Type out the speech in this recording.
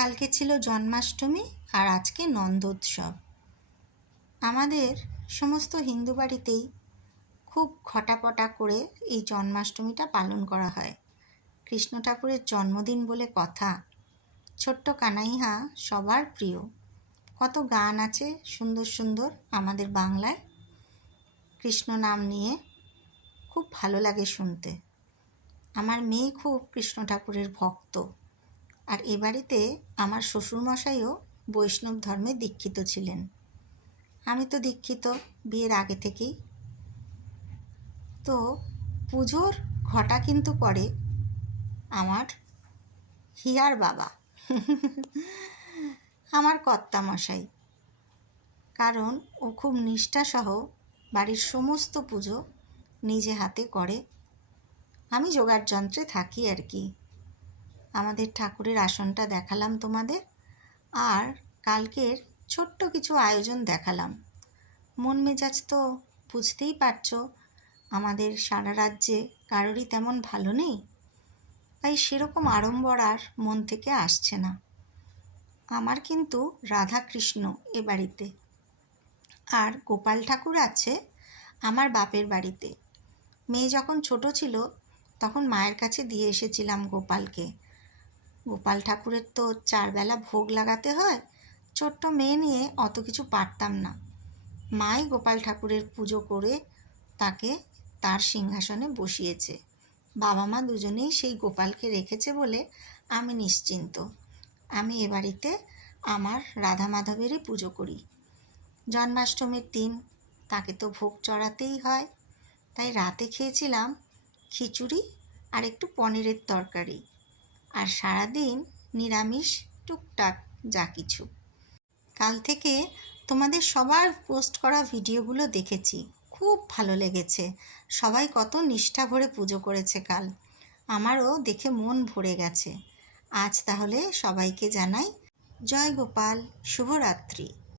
কালকে ছিল জন্মাষ্টমী আর আজকে নন্দোৎসব। আমাদের সমস্ত হিন্দু বাড়িতেই খুব ঘটাপটা করে এই জন্মাষ্টমীটা পালন করা হয়। কৃষ্ণ ঠাকুরের জন্মদিন বলে কথা। ছোট্ট কানাইহা সবার প্রিয়। কত গান আছে সুন্দর সুন্দর আমাদের বাংলায়। কৃষ্ণ নাম নিয়ে খুব ভালো লাগে শুনতে। আমার মেয়ে খুব কৃষ্ণ ঠাকুরের ভক্ত। আর এ বাড়িতে আমার শ্বশুরমশাইও বৈষ্ণব ধর্মে দীক্ষিত ছিলেন। আমি তো দীক্ষিত বিয়ের আগে থেকেই। তো পুজোর ঘটা কিন্তু করে আমার হিয়ার বাবা। আমার কর্তামশাই। কারণ ও খুব নিষ্ঠাসহ বাড়ির সমস্ত পুজো নিজে হাতে করে। আমি যোগার যন্ত্রে থাকি আর কি। আমাদের ঠাকুরের আসনটা দেখালাম তোমাদের। আর কালকের ছোট্ট কিছু আয়োজন দেখালাম। মন মেজাজ তো বুঝতেই পারছ, আমাদের সারা রাজ্যে কারোরই তেমন ভালো নেই। তাই সেরকম আড়ম্বর আর মন থেকে আসছে না। আমার কিন্তু রাধা কৃষ্ণ এ বাড়িতে। আর গোপাল ঠাকুর আছে আমার বাপের বাড়িতে। মেয়ে যখন ছোট ছিল, তখন মায়ের কাছে দিয়ে এসেছিলাম গোপালকে। গোপাল ঠাকুরের তো চারবেলা ভোগ লাগাতে হয়, ছোট্ট মেয়ে নিয়ে অত কিছু পারতাম না। মাই গোপাল ঠাকুরের পুজো করে তাকে তার সিংহাসনে বসিয়েছে। বাবা মা দুজনেই সেই গোপালকে রেখেছে বলে আমি নিশ্চিন্ত। আমি এ বাড়িতে আমার রাধা মাধবেরই পুজো করি। জন্মাষ্টমীর দিন তাকে তো ভোগ চড়াতেই হয়। তাই রাতে খেয়েছিলাম খিচুড়ি আর একটু পনিরের তরকারি। আর সারাদিন নিরামিষ, টুকটাক যা কিছু। কাল থেকে তোমাদের সবার পোস্ট করা ভিডিওগুলো দেখেছি। খুব ভালো লেগেছে। সবাই কত নিষ্ঠা ভরে পুজো করেছে কাল। আমারও দেখে মন ভরে গেছে। আজ তাহলে সবাইকে জানাই, জয় গোপাল, শুভরাত্রি।